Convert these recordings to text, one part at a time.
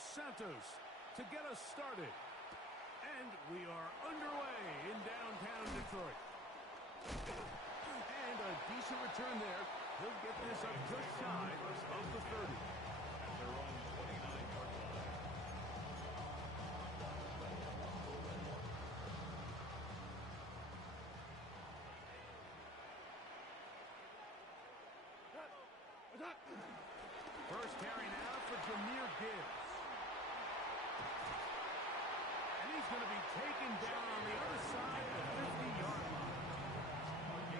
Dos Santos to get us started. And we are underway in downtown Detroit. And a decent return there. He'll get this up just shy of the 30. At their own 29-yard line. First carry now for Jahmyr Gibbs. And he's going to be taken down on the other side of the 50-yard line.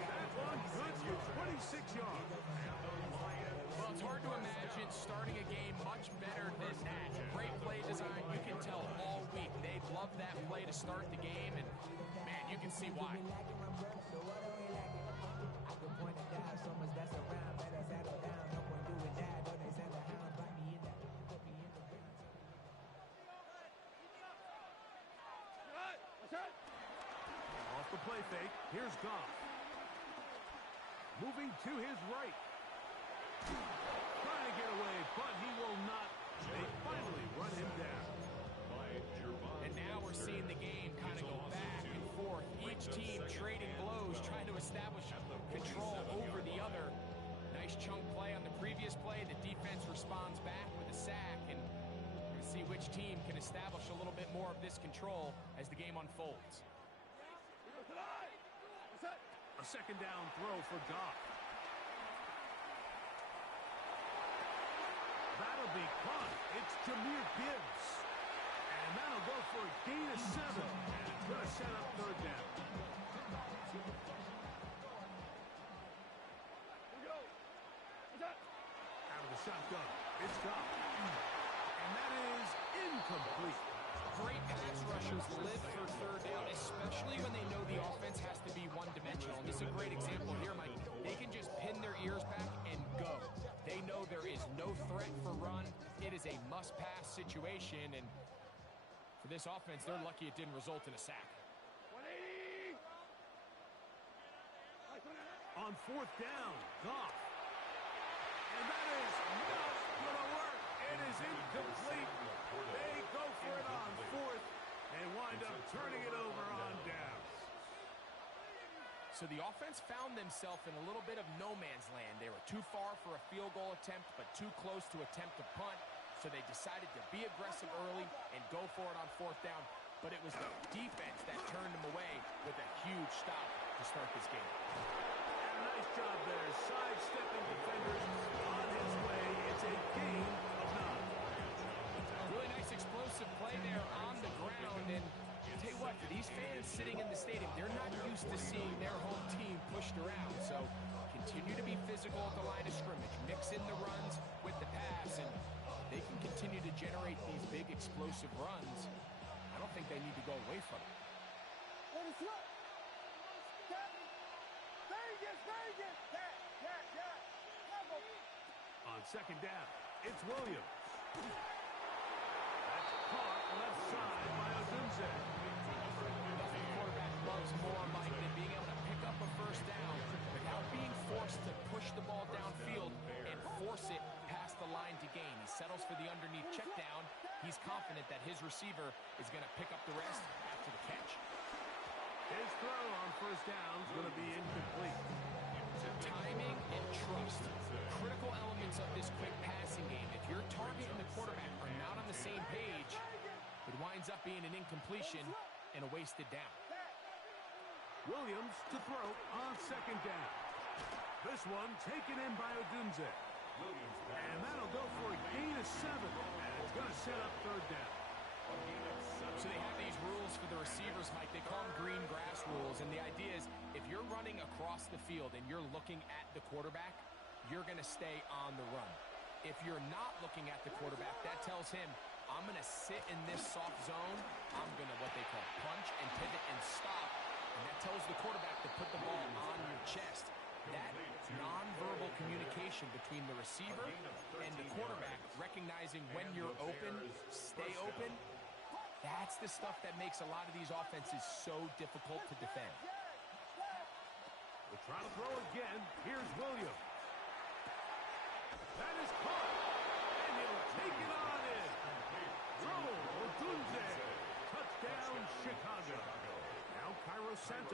That one good for 26 yards. Well, it's hard to imagine starting a game much better than that. Great play design. You can tell all week they love that play to start the game, and, man, you can see why. Off the play fake, here's Goff. Moving to his right. Trying to get away, but he will not. They finally run him down. And now we're seeing the game kind of go back and forth. Each team trading blows, trying to establish control over the other. Nice chunk play on the previous play. The defense responds back with a sack, and we're going to see which team can establish a little bit more of this control as the game unfolds. A second down throw for Goff. That'll be caught. It's Jahmyr Gibbs. And that'll go for a gain of 7. And it's going to set up third down. Out of the shotgun. It's Goff. And that is incomplete. Great pass rushers live for third down, especially when they know the offense has to be one-dimensional. And this is a great example here, Mike. They can just pin their ears back and go. They know there is no threat for run. It is a must-pass situation, and for this offense, they're lucky it didn't result in a sack. 180. On fourth down, Goff. And that is not going to work. It is incomplete. They go for it on fourth and wind up turning it over on down. So the offense found themselves in a little bit of no man's land. They were too far for a field goal attempt, but too close to attempt a punt. So they decided to be aggressive early and go for it on fourth down. But it was the defense that turned them away with a huge stop to start this game. And a nice job there, sidestepping defenders on his way. It's a gain of 9. Really nice explosive play there on the ground. And I'll tell you what, for these fans sitting in the stadium, they're not used to seeing their home team pushed around. So continue to be physical at the line of scrimmage. Mix in the runs with the pass, and they can continue to generate these big explosive runs. I don't think they need to go away from it. On second down, it's Williams. That's caught left side by Odunze. Nothing the quarterback loves more, Mike, than being able to pick up a first down without being forced to push the ball downfield and force it past the line to gain. He settles for the underneath check down. He's confident that his receiver is going to pick up the rest after the catch. His throw on first down is going to be incomplete. Timing and trust, critical elements of this quick passing game. If your target and the quarterback are not on the same page, it winds up being an incompletion and a wasted down. Williams to throw on second down. This one taken in by Odunze. And that'll go for a gain of 7. And it's going to set up third down. So they have these rules for the receivers, Mike. They call them green grass rules. And the idea is if you're running across the field and you're looking at the quarterback, you're going to stay on the run. If you're not looking at the quarterback, that tells him, I'm going to sit in this soft zone. I'm going to what they call punch and pivot and stop. And that tells the quarterback to put the ball on your chest. That nonverbal communication between the receiver and the quarterback, recognizing when you're open, stay open, that's the stuff that makes a lot of these offenses so difficult to defend. We'll try to throw again. Here's Williams. That is caught. And he'll take it on in.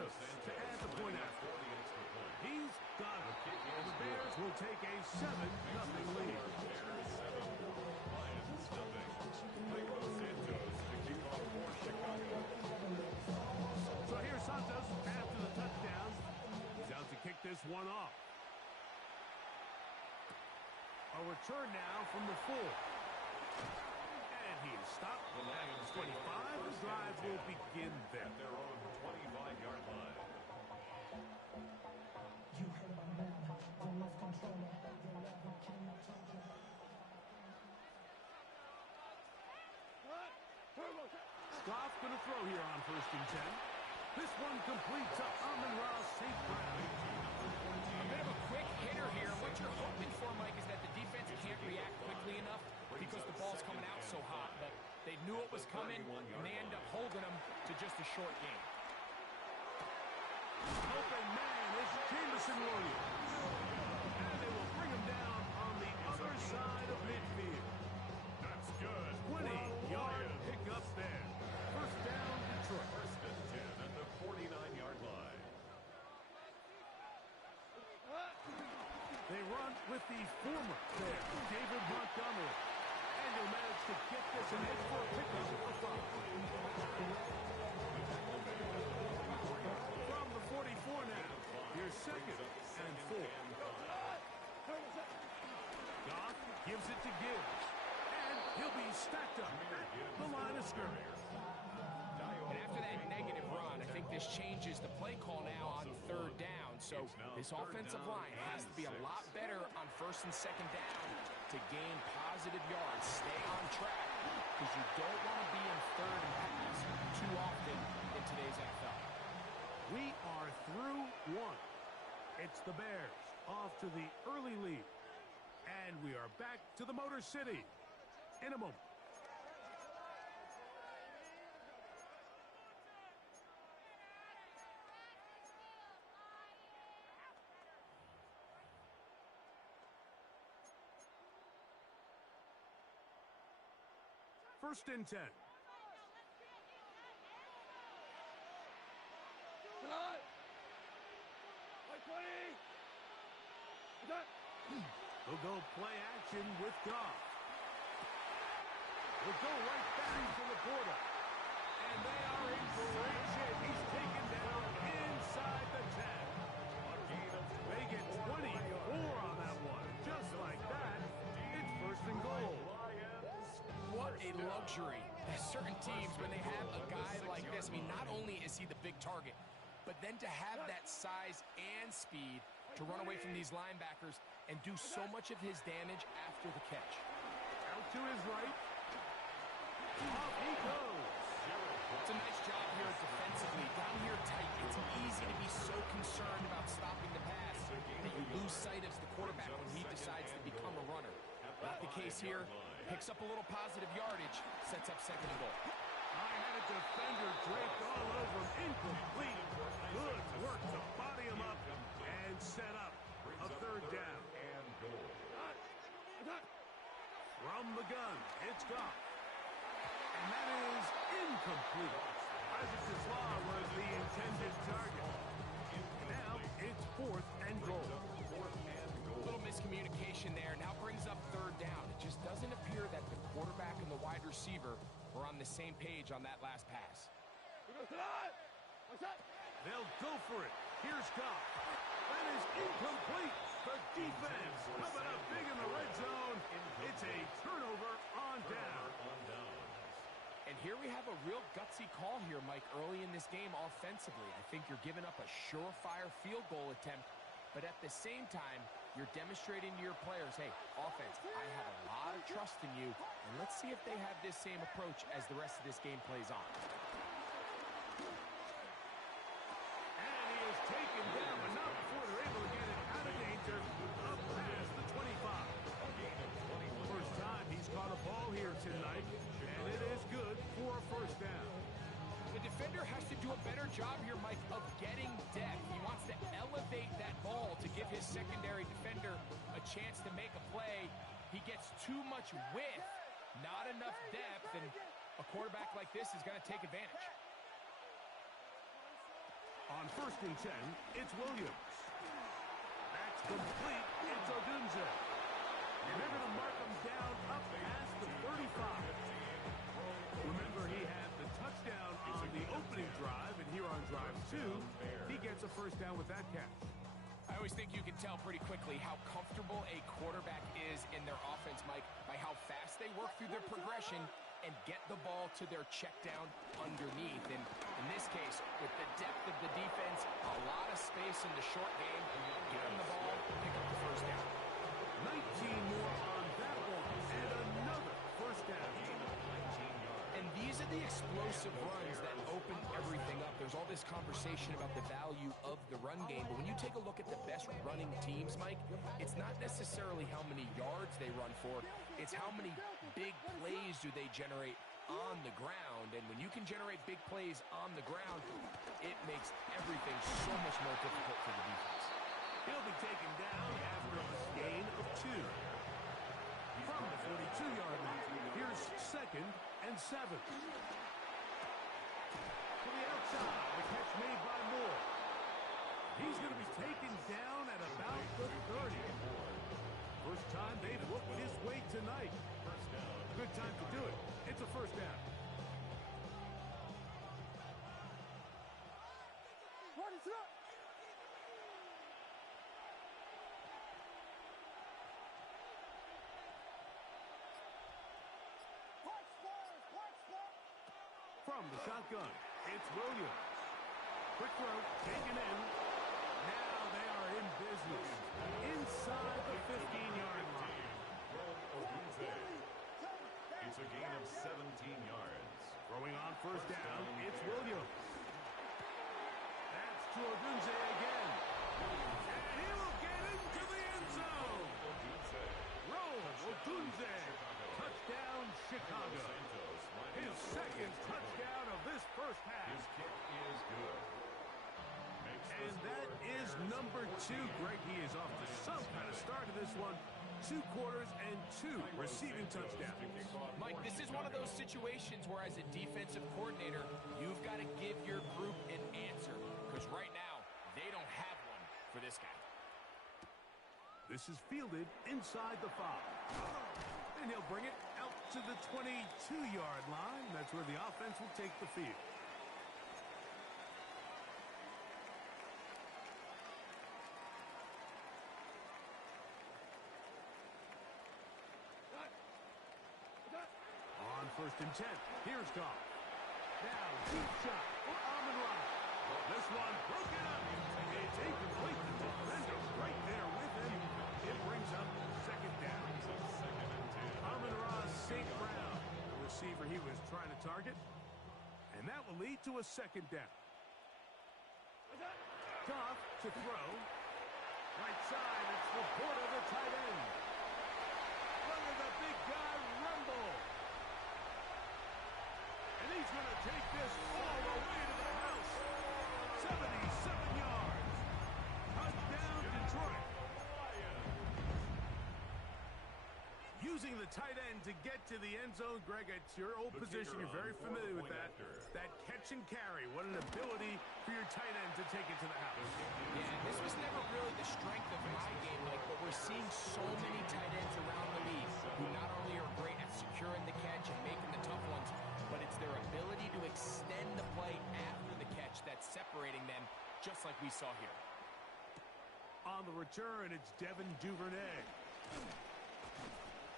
Santos to add the point after. He's got it. And the Bears will take a 7-0 lead. So here's Santos after the touchdown. He's out to kick this one off. A return now from the 4. And he is stopped at the 25. The drive will begin there. At their own 25-yard line. You heard my man, the left controller, the level king charger. Goff going to throw here on 1st and 10. This one complete to Amon-Ra St. Brown. A bit of a quick hitter here. What you're hoping for, Mike, is that the defense can't react quickly enough because the ball's coming out so hot. But they knew it was coming, and they end up holding them to just a short game. Open man is Jameson Williams. And they will bring him down on the other side of midfield. That's good. 20-yard pickup there. First down, Detroit. 1st and 10 at the 49-yard line. They run with the former there, David Montgomery. And he'll manage to get this and head for a pickup of 5. From the 44 now. Here's 2nd and 4. Goff gives it to Gibbs. And he'll be stacked up at the line of scrimmage. And after that negative run, I think this changes the play call now on 3rd down. So this offensive line has to be a lot better on 1st and 2nd down to gain positive yards. Stay on track because you don't want to be in 3rd and pass too often in today's NFL. We are through 1. It's the Bears off to the early lead. And we are back to the Motor City in a moment. First and 10. He'll go play action with Goff. He'll go right back to Laporta. And they are in great shape. He's taken down inside the 10. They get 24 on that one. Just like that, it's 1st and goal. What a luxury. Certain teams, when they have a guy like this, I mean, not only is he the big target, but then to have that size and speed to run away from these linebackers and do so much of his damage after the catch. Out to his right. Off he goes. It's a nice job here defensively. Down here tight, it's easy to be so concerned about stopping the pass that you lose sight of the quarterback when he decides to become a runner. Not the case here. Picks up a little positive yardage, sets up 2nd and goal. I had a defender draped all over him. Incomplete. Good work to body him up and set up a 3rd down. And goal. From the gun, it's Goff. And that is incomplete. Isaac Desla was the intended target. Now it's 4th and goal. A little miscommunication there. Now brings up 3rd down. It just doesn't appear that the quarterback and the wide receiver were on the same page on that last pass. They'll go for it. Here's Goff. That is incomplete. The defense coming up big in the red zone. It's a turnover on down. And here we have a real gutsy call here, Mike, early in this game offensively. I think you're giving up a surefire field goal attempt, but at the same time, you're demonstrating to your players, hey, offense, I have a lot of trust in you, and let's see if they have this same approach as the rest of this game plays on. And he is taken down, but not before they're able to get it out of danger, up past the 25. First time he's caught a ball here tonight, and it is good for a 1st down. The defender has to do a better job here, Mike, of getting depth. He wants to elevate that ball to give his secondary defender a chance to make a play. He gets too much width, not enough depth, and a quarterback like this is going to take advantage. On 1st and 10, it's Williams. That's complete. It's Odunze. And they're going to mark him down up past the 35. Remember, he had the touchdown on the opening drive, and here on drive 2, he gets a first down with that catch. I always think you can tell pretty quickly how comfortable a quarterback is in their offense, Mike, by how fast they work through their progression and get the ball to their check down underneath. And in this case, with the depth of the defense, a lot of space in the short game, get them the ball, pick up the first down. 19 more on that one, and another first down. And these are the explosive runs that open everything up. There's all this conversation about the value of the run game, but when you take a look at the best running teams, Mike, it's not necessarily how many yards they run for, it's how many big plays do they generate on the ground. And when you can generate big plays on the ground, it makes everything so much more difficult for the defense. He'll be taken down after a gain of 2. From the 42-yard line, here's 2nd and 7. To the outside, the catch made by Moore. He's going to be taken down at about the 30. First time they've looked his way tonight. Good time to do it. It's a first down. What is up? From the shotgun, it's Williams. Quick throw, taken in. Now they are in business. Inside the 15-yard line. It's a gain of 17 yards. Throwing on first down, it's Williams. That's to Odunze again. And he will get into the end zone. Odunze. Touchdown, Chicago. His 2nd touchdown of this first half. His kick is good. And that is number 2. Greg, he is off to some kind of start to this one. 2 quarters and 2 receiving touchdowns. Mike, this is one of those situations where as a defensive coordinator, you've got to give your group an answer. Because right now, they don't have one for this guy. This is fielded inside the 5. And he'll bring it out to the 22-yard line. That's where the offense will take the field. On 1st and 10, here's Goff. Now, deep shot for Amon-Ra. This one broken up. It's incomplete. The defender right there with him. It brings up 2nd down. Amon-Ra St. Brown, the receiver he was trying to target. And that will lead to a 2nd down. Goff to throw. Right side, it's Laporta, the tight end. Look at the big guy rumble. And he's going to take this all the way to the house. 77 yards. Touchdown, Detroit. Using the tight end to get to the end zone. Greg, it's your old position. You're very familiar with that. That catch and carry. What an ability for your tight end to take it to the house. Yeah, this was never really the strength of my game, Mike, but we're seeing so many tight ends around the league who not only are great at securing the catch and making the tough ones, but it's their ability to extend the play after the catch that's separating them, just like we saw here. On the return, it's Devin Duvernay.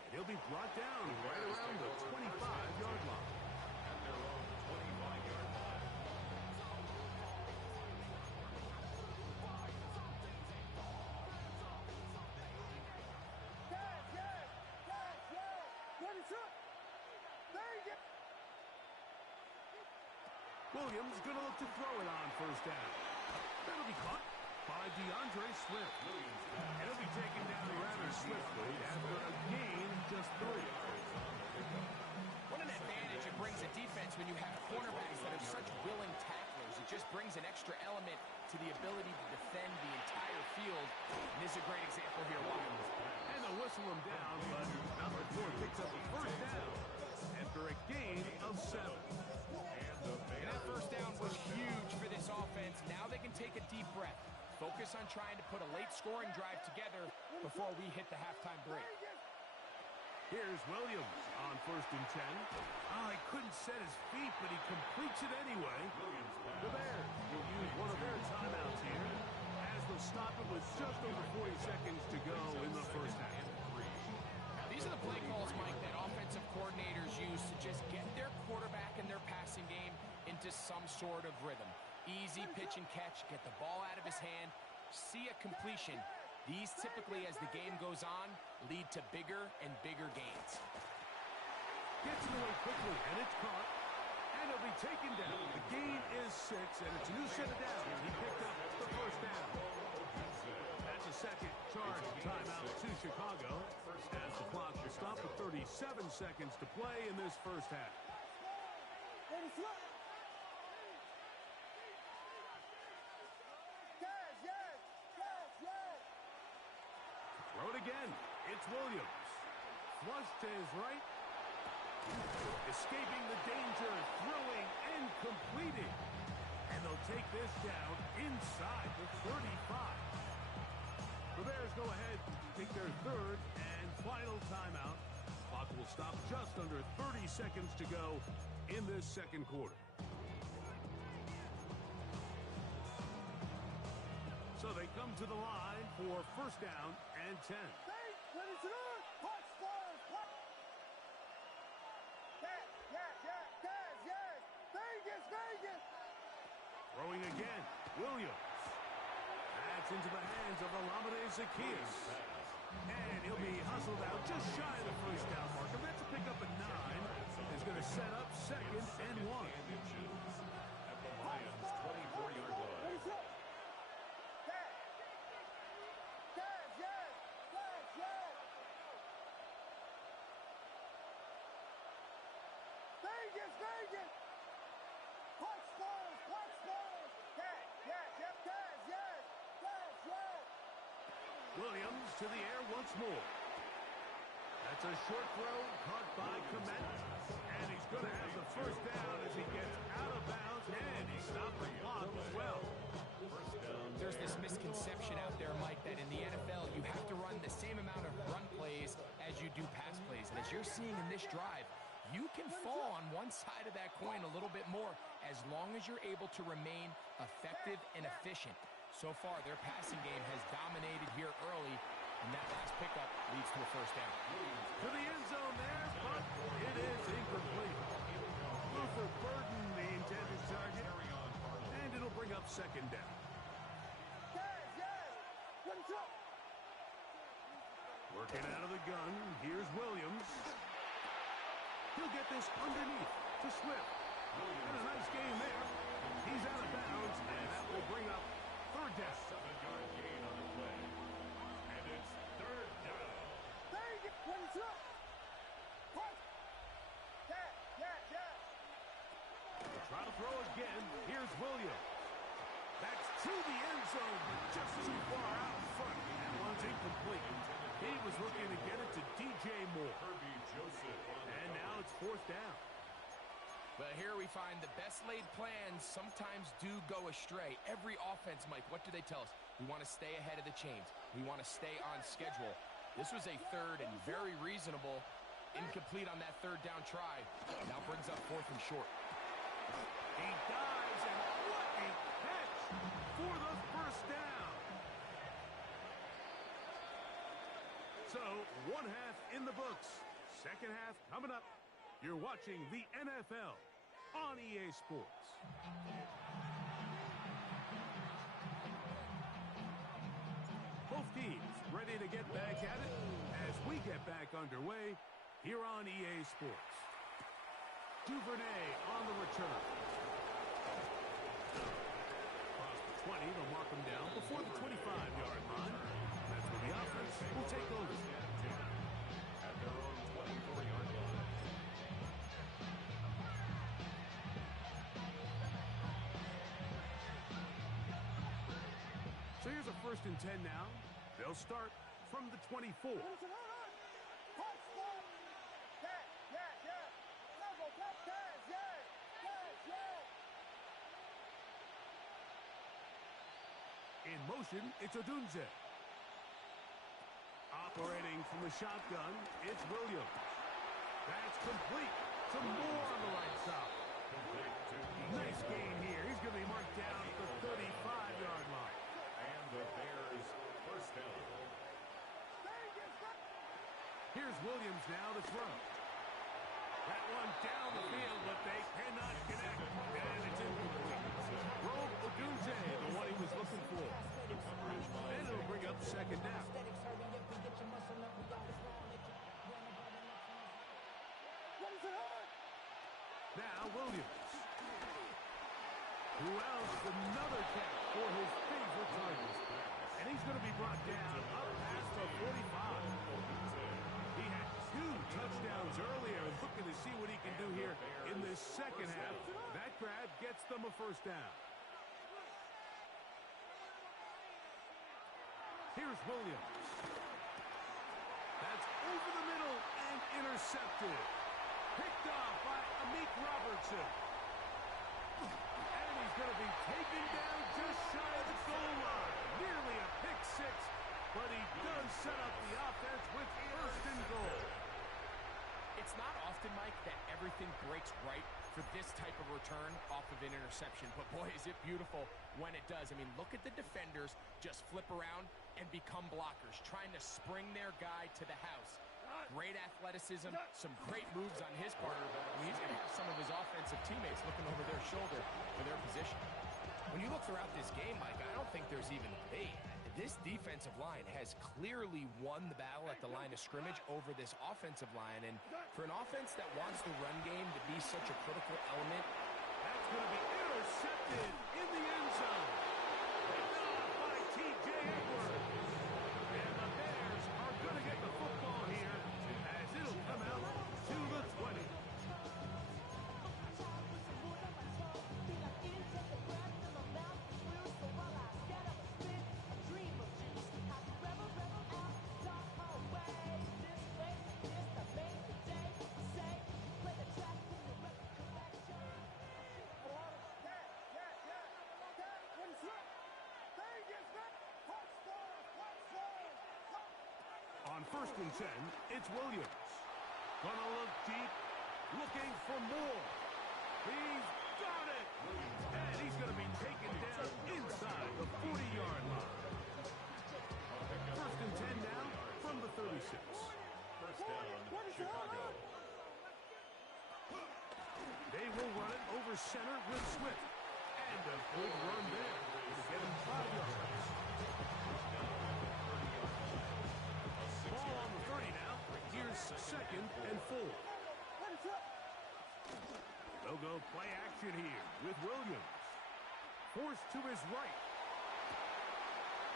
He'll be brought down right around the 25-yard line. At their own 25-yard line. Williams going to look to throw it on first down. That'll be caught by DeAndre Swift. And it'll be taken down rather swiftly after a gain just 3. What an advantage it brings a defense when you have cornerbacks that are such willing tacklers. It just brings an extra element to the ability to defend the entire field. And this is a great example here. And they'll whistle him down, but number 4 picks up a first down after a gain of 7. And that first down was huge for this offense. Now they can Focus on trying to put a late scoring drive together before we hit the halftime break. Here's Williams on 1st and 10. Oh, he couldn't set his feet, but he completes it anyway. The Bears will use one of their timeouts here, as they'll stop it with just over 40 seconds to go in the first half. These are the play calls, Mike, that offensive coordinators use to just get their quarterback and their passing game into some sort of rhythm. Easy pitch and catch, get the ball out of his hand, see a completion. These typically, as the game goes on, lead to bigger and bigger gains. Gets it away quickly, and it's caught. And it'll be taken down. The gain is 6, and it's a new set of downs. He picked up the first down. That's a second charge timeout to Chicago, as the clock will stop with 37 seconds to play in this first half. Throw it again. It's Williams. Flush to his right. Escaping the danger, throwing and completing. And they'll take this down inside the 35. The Bears go ahead, take their third and final timeout. Clock will stop just under 30 seconds to go in this second quarter. So they come to the line for first down and 10. Throwing again, Williams. That's into the hands of Olamide Zaccheaus. And he'll be hustled out just shy of the first down marker. That's a pickup at 9. Is going to set up 2nd and 1. At the Lions' 24-yard line. Williams to the air once more. That's a short throw caught by Kmet. And he's going to have the first down as he gets out of bounds. And he stopped the clock as well. There's this misconception out there, Mike, that in the NFL you have to run the same amount of run plays as you do pass plays. And as you're seeing in this drive, you can fall on one side of that coin a little bit more as long as you're able to remain effective and efficient. So far, their passing game has dominated here early, and that last pickup leads to a first down. To the end zone there, but it is incomplete. Luther Burden, the intended target, and it'll bring up second down. Working out of the gun, here's Williams. He'll get this underneath to Swift. And a nice game there. He's out of bounds, and that will bring up third down. 7-yard gain on the play. And it's third down. Try to throw again. Here's Williams. That's to the end zone, but just too far out in front. That one's incomplete. He was looking to get it to DJ Moore. Herbie Joseph. And now it's fourth down. But here we find the best laid plans sometimes do go astray. Every offense, Mike, what do they tell us? We want to stay ahead of the chains. We want to stay on schedule. This was a third and very reasonable. Incomplete on that third down try. Now brings up 4th and short. He dives, and what a catch for the first down. So, one half in the books. Second half coming up. You're watching the NFL on EA Sports. Both teams ready to get back at it as we get back underway here on EA Sports. Duvernay on the return. Across the 20, they'll mark him down before the 25-yard line. That's where the offense will take over. At their own 24-yard line. So here's a 1st and 10 now. They'll start from the 24. In motion. motion, it's Odunze. Operating from the shotgun, it's Williams. That's complete. Some more on the right side. Nice gain here. He's going to be marked down at the 35-yard line. And the Bears first down. Here's Williams now to throw. That one down the field, but they cannot connect. And it's incomplete. Rome Odunze, the one he was looking for. And it'll bring up second down. Now Williams. Who else? Another catch for his favorite target. And he's going to be brought down up past the 45. He had 2 touchdowns earlier and looking to see what he can do here in this second half. That grab gets them a first down. Here's Williams. That's over the middle and intercepted. Picked off by Amik Robertson. And he's going to be taken down just shy of the goal line. Nearly a pick six, but he does set up the offense with first and goal. It's not often, Mike, that everything breaks right for this type of return off of an interception. But, boy, is it beautiful when it does. I mean, look at the defenders just flip around and become blockers, trying to spring their guy to the house. Great athleticism, some great moves on his part. I mean, he's going to have some of his offensive teammates looking over their shoulder for their position. When you look throughout this game, Mike, I don't think there's even debate. This defensive line has clearly won the battle at the line of scrimmage over this offensive line. And for an offense that wants the run game to be such a critical element, that's going to be intercepted in the end zone. Picked off by T.J. Edwards. And the Bears are going to get the football here as it'll come out to the 20. On 1st and 10, it's Williams. Gonna look deep, looking for more. He's got it! And he's gonna be taken down inside the 40-yard line. 1st and 10 now from the 36. First down, Chicago. They will run it over center with Swift. And a good run there to get him 5 yards. Ball on the 30 now. Here's 2nd and 4. They'll go play action here with Williams. Forced to his right.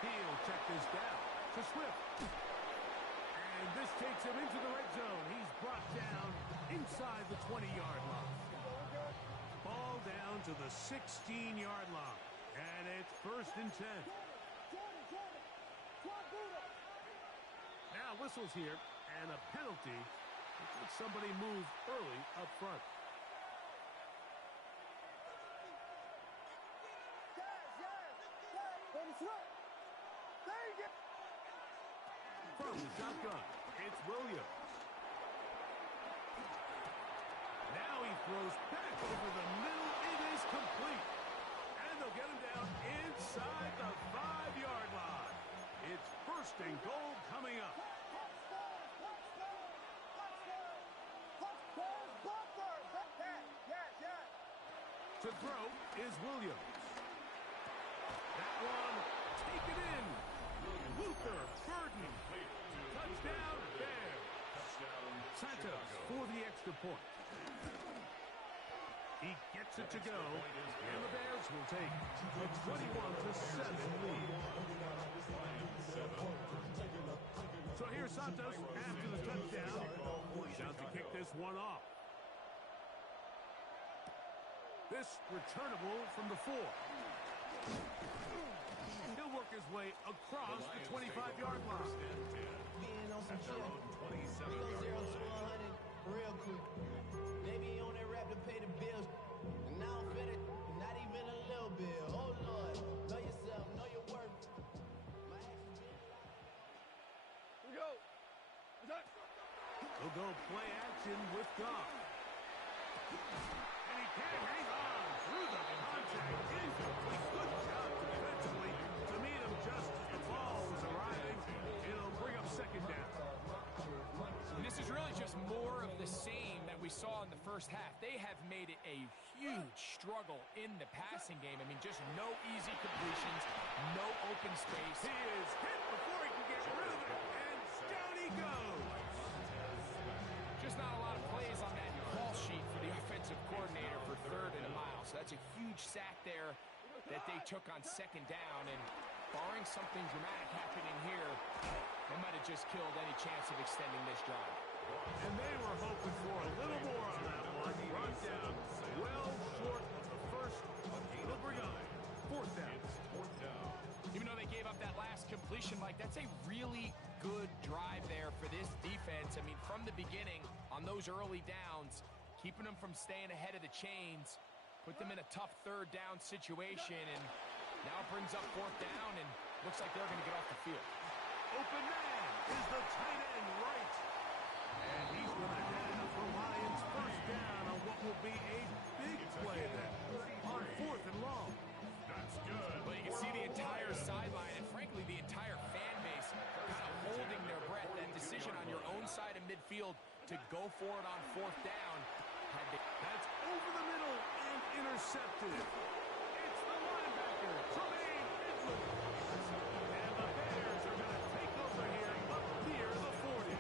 He'll check this down to Swift. And this takes him into the red zone. He's brought down inside the 20-yard line. Ball down to the 16-yard line. And it's 1st and 10. Now whistles here, and a penalty. Somebody moved early up front. From the shotgun, it's Williams. Now he throws back over the middle. It is complete. And they'll get him down inside the 5-yard line. It's 1st and goal coming up. To throw is Williams. That one taken in. Luther Burden. Touchdown, Bears. Santos for the extra point. He gets it to go, and the Bears will take a 21-7 lead. So here's Santos after the touchdown. He's out to kick this one off. This returnable from the 4. He'll work his way across the 25-yard line. Being on some shit. We go 0 to 100 real quick. They be on that rap to pay the bills. And now I'm finished, not even a little bit. Oh, Lord, know yourself, know your worth. little play action with Goff. And he can't hang on through the contact. Incomplete. Good job defensively to meet him just as the ball was arriving. It'll bring up second down. And this is really just more of the same that we saw in the first half. They have made it a huge struggle in the passing game. I mean, just no easy completions, no open space. He is hit before he can get rid of it, and down he goes. Just not a lot of plays on that call sheet for the offensive coordinator for 3rd and a mile. So that's a huge sack there that they took on 2nd down. And barring something dramatic happening here, they might have just killed any chance of extending this drive. And they were hoping for a little more on that one. Brought down well short of the first. They'll bring on 4th down. Even though they gave up that last completion, Mike, that's a really good drive there for this defense. I mean, from the beginning, on those early downs, keeping them from staying ahead of the chains, put them in a tough 3rd down situation, and now it brings up 4th down, and looks like they're going to get off the field. Open man is the tight end right. And he's going to have the Lions 1st down on what will be a big play then on 4th and long. That's good. Well, you can see the entire sideline and, frankly, the entire fan base kind of holding their breath. That decision on your own side of midfield to go for it on 4th down. That's over the middle and intercepted. It's the linebacker, Tremaine Edmonds. And the Bears are going to take over here up near the 40.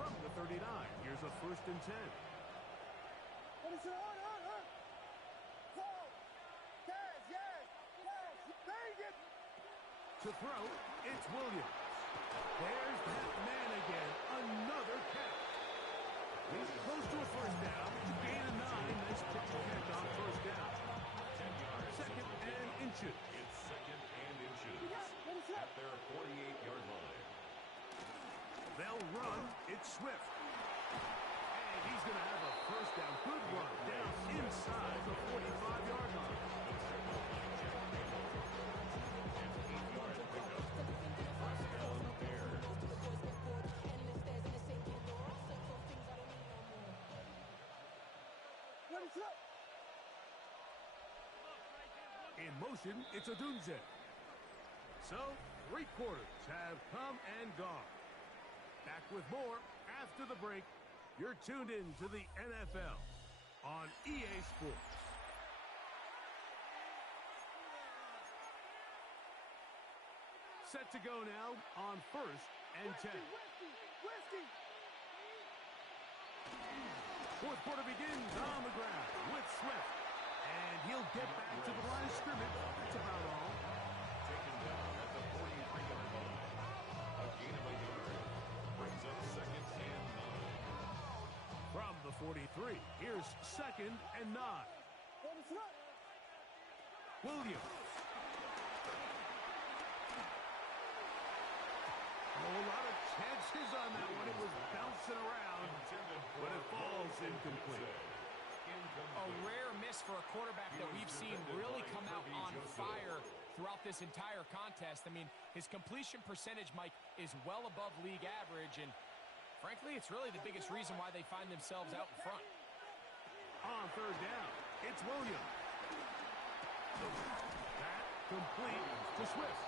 From the 39, here's a 1st and 10. To throw, it's Williams. There's that man again. Another catch. He's close to a 1st down. Gain of 9. Nice pitch catch on 1st down. 2nd and inches. It's 2nd and inches at their 48-yard line. They'll run. It's Swift. And he's going to have a 1st down. Good run down inside the 45-yard line. In motion, it's Odunze. So, 3 quarters have come and gone. Back with more after the break. You're tuned in to the NFL on EA Sports. Set to go now on 1st and 10. 4th quarter begins on the ground with Swift. And he'll get back to the line of scrimmage. That's about all. Taken down at the 43-yard line. A gain of a yard. Brings up 2nd and 9. From the 43, here's 2nd and 9. Williams. A lot of chances on that one. It was bouncing around, but it falls incomplete. A rare miss for a quarterback that we've seen really come out on fire throughout this entire contest. I mean, his completion percentage, Mike, is well above league average, and frankly, it's really the biggest reason why they find themselves out in front. On 3rd down, it's Williams. That complete to Swift.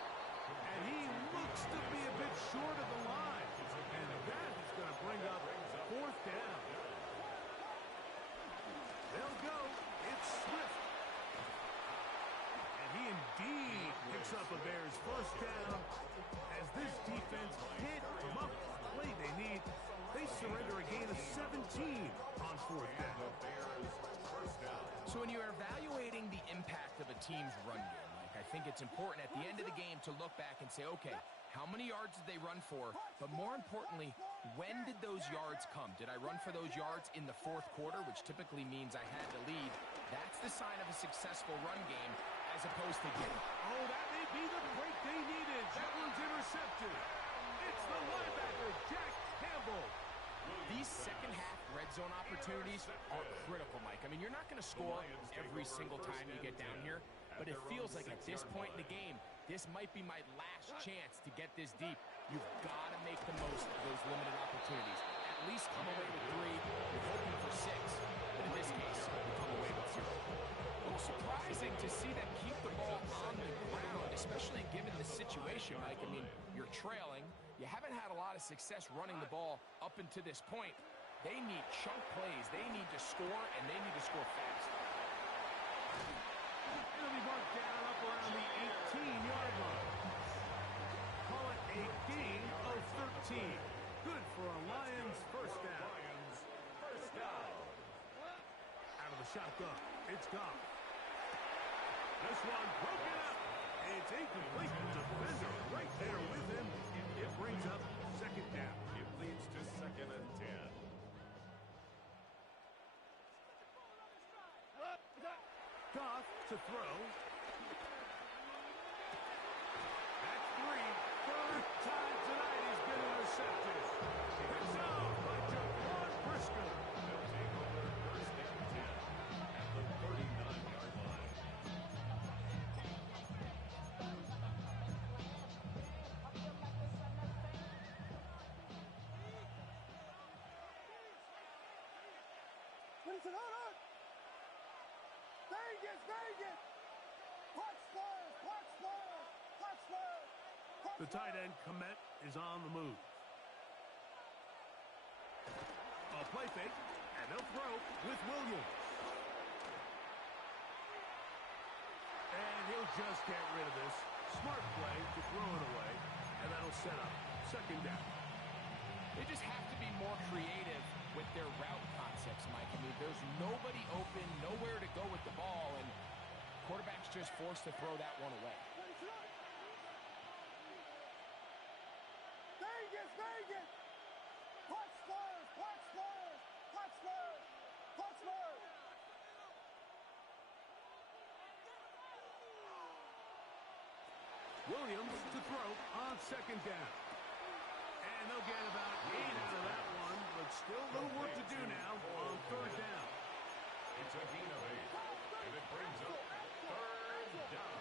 And he looks to be a bit short of the line. And that is going to bring up 4th down. They'll go. It's Swift. And he indeed picks up a Bears 1st down. As this defense can't come up with the play they need, they surrender a gain of 17 on 4th down. So when you're evaluating the impact of a team's run game, Mike, I think it's important at the end of the game to look back and say, okay, how many yards did they run for? But more importantly, when did those yards come? Did I run for those yards in the 4th quarter, which typically means I had to lead? That's the sign of a successful run game as opposed to getting. Oh, that may be the break they needed. That one's intercepted. It's the linebacker, Jack Campbell. These second-half red zone opportunities are critical, Mike. I mean, you're not going to score every single time you get down here, but it feels like at this point in the game, this might be my last chance to get this deep. You've got to make the most of those limited opportunities. At least come away with 3. You're hoping for 6, but in this case, you come away with 0. A little surprising to see them keep the ball on the ground, especially given the situation, Mike. I mean, you're trailing. You haven't had a lot of success running the ball up until this point. They need chunk plays. They need to score, and they need to score fast. It'll be marked down up around the 18-yard line. Call it a gain of 13. Good for a Lions first down. Out of the shotgun, it's Goff. This one broken up. It's incomplete. Defender right there with him. It brings up second down. It leads to 2nd and 10. Goff to throw. That's 3. Third time tonight he's been intercepted. It's off by Jaquan Brisker. They'll take over 1st and 10 at the 39-yard line. The tight end, Komet, is on the move. A play fake, and they'll throw with Williams. And he'll just get rid of this. Smart play to throw it away, and that'll set up second down. They just have to be more creative with their route concepts, Mike. I mean, there's nobody open, nowhere to go with the ball, and quarterback's just forced to throw that one away. Williams to throw on second down. And they'll get about 8 out of that one, but still a little work to do now on third down. It's a gain of 8, and it brings up 3rd down.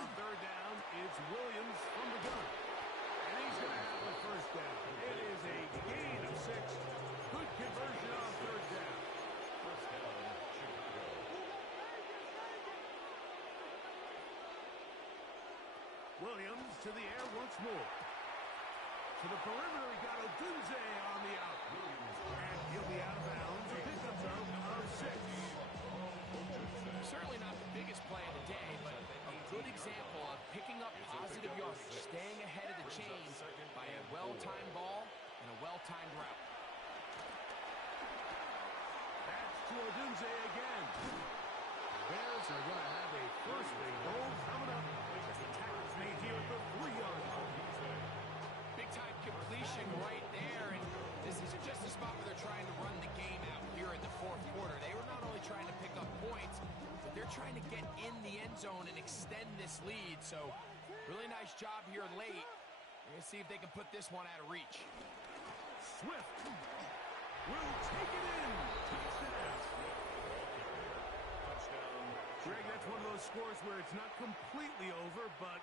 On third down, it's Williams from the gun. And he's going to have the first down. It is a gain of 6. Good conversion on third down. First down, Chicago. Williams to the air once more. To the perimeter, he got Odunze on the out. And he'll be out of bounds. A pickup of 6. Certainly not the biggest play of the day, but a good example of picking up positive yardage, staying ahead of the chains by a well-timed ball and a well-timed route. That's to Odunze again. Bears are going to have a first and goal coming up as the tackle's made here at the 3-yard line. Big-time completion right there, and this isn't just a spot where they're trying to run the game out here in the fourth quarter. They were not only trying to pick up points, but they're trying to get in the end zone and extend this lead. So, really nice job here late. We're going to see if they can put this one out of reach. Swift will take it in. Touchdown. Greg, that's one of those scores where it's not completely over, but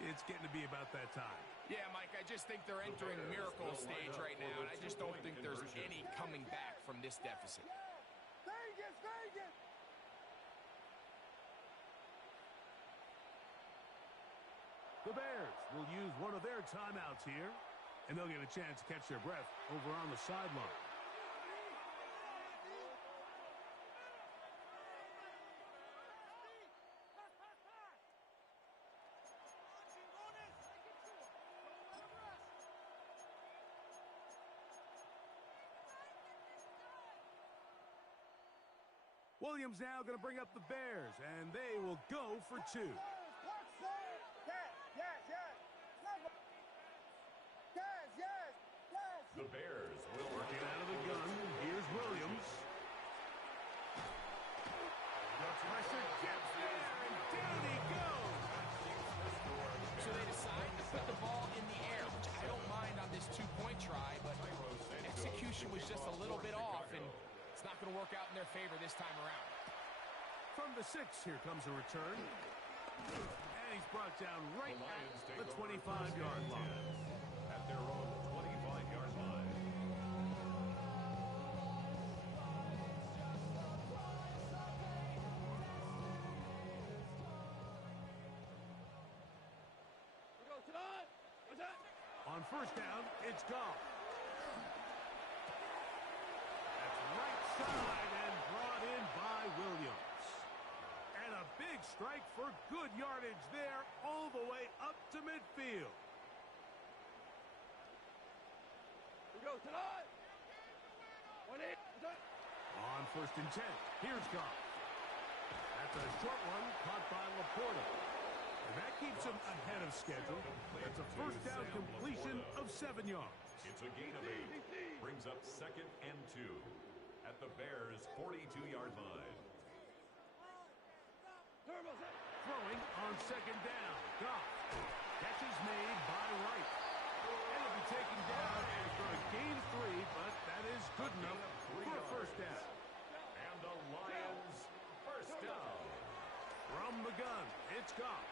it's getting to be about that time. Yeah, Mike, I just think they're entering miracle stage right now, and I just don't think there's any coming back from this deficit. The Bears will use one of their timeouts here, and they'll get a chance to catch their breath over on the sideline. Williams now going to bring up the Bears, and they will go for 2. The Bears will Working out of the gun. Here's Williams. The pressure gets there, and down he goes. So they decide to put the ball in the air, which I don't mind on this 2-point try, but execution was just a little bit off, and it's not going to work out in their favor this time around. From the 6, here comes a return. And he's brought down right The Lions at take the over 25-yard line. at their own 25-yard line. On first down, it's Goff. That's right side and brought in by Williams. And a big strike for good yardage there all the way up to midfield. On first and 10, here's Goff. That's a short one caught by Laporta. And that keeps him ahead of schedule. That's a first down completion of 7 yards. It's a gain of 8. Brings up 2nd and 2 at the Bears' 42-yard line. Throwing on second down. Goff. Catch is made by Wright. And it'll be taken down after a gain of 3, but that is good enough for a first down. And the Lions first down. From the gun, it's Goff.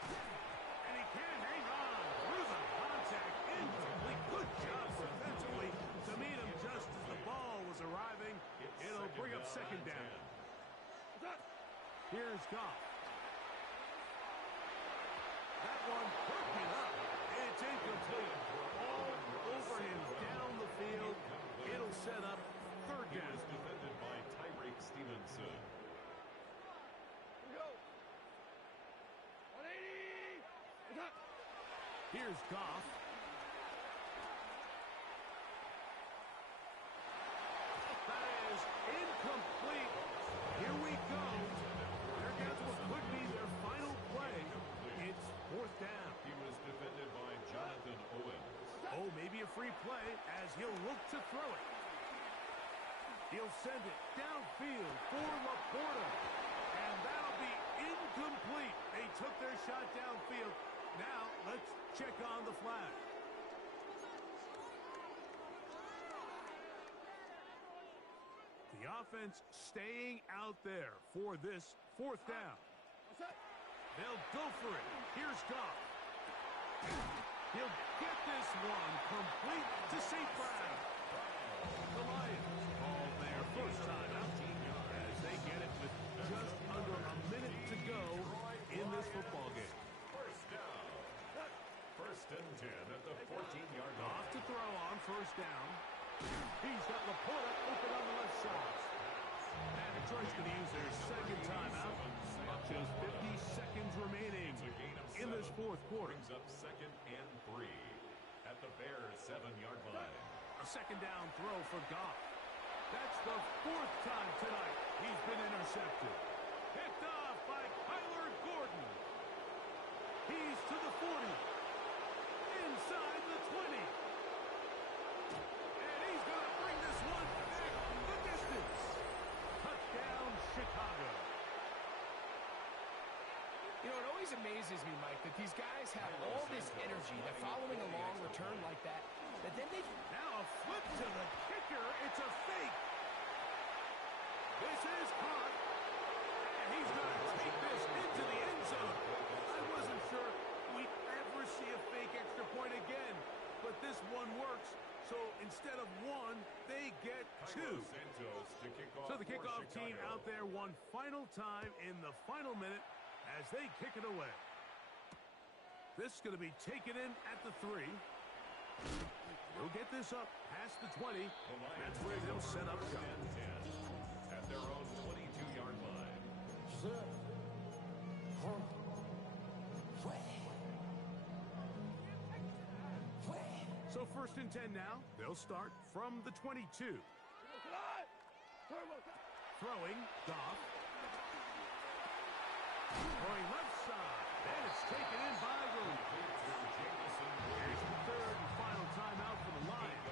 And he can't hang on through the contact. Incomplete. Good job defensively to meet him just as the ball was arriving. It'll bring up second down. Here's Goff. That one broken up. It's incomplete. All over him down the field. It'll set up third He down. was defended by Tyreek Stevenson. Here's Goff. That is incomplete. Here we go. There goes what could be their final play. It's fourth down. He was defended by Jonathan Owens. Oh, maybe a free play as he'll look to throw it. He'll send it downfield for Laporta. And that'll be incomplete. They took their shot downfield. Now, let's check on the flag. The offense staying out there for this fourth down. They'll go for it. Here's Goff. He'll get this one complete to St. Brown. The Lions call their first time out as they get it with just under a minute to go in this football game. First down. First and 10 at the 14-yard line. Off to throw on first down. He's got Laporta open on the left side. And Detroit's going to use their second timeout. Just 50 seconds remaining in this fourth quarter. Brings up 2nd and 3 at the Bears' 7-yard line. A second down throw for Goff. That's the 4th time tonight he's been intercepted. Picked off by Kyler Gordon. He's to the 40. Inside the 20. And he's going to bring this one back the distance. Touchdown, Chicago. You know, it always amazes me, Mike, that these guys have all this energy that following a long return like that then they... Now a flip to the kicker. It's a fake. This is caught. And he's going to take this into the end zone. I wasn't sure we'd ever see a fake extra point again. But this one works. So instead of 1, they get 2. So the kickoff team out there one final time in the final minute as they kick it away. This is going to be taken in at the 3. They'll get this up past the 20. That's where they'll set up shop. At their own 22-yard line. So first and 10 now. They'll start from the 22. Throwing, Goff. Throwing left side. And it's taken in by Williams. Here's the third and final timeout for the Lions.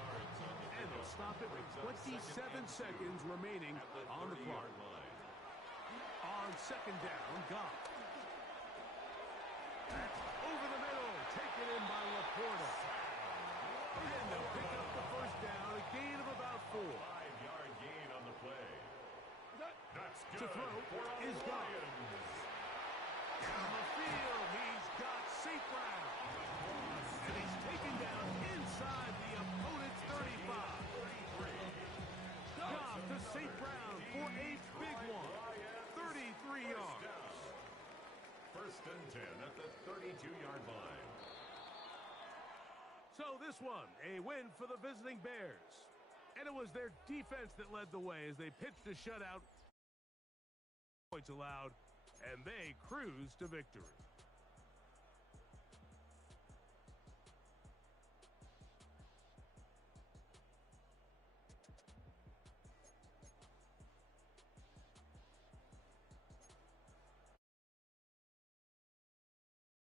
And they'll stop it with 27 seconds remaining on the clock. On second down, Goff. That's over the middle. Taken in by Laporta. And they'll pick up the first down, a gain of about 4. 5-yard gain play. That's To good throw for a is gone. Lions. Down the field, he's got St. Brown. And he's taken down inside the opponent's 35. 33. Goff to St. Brown for a big one. 33 yards. First and 10 at the 32-yard line. So this one, a win for the visiting Bears. And it was their defense that led the way as they pitched a shutout. Points allowed, and they cruised to victory.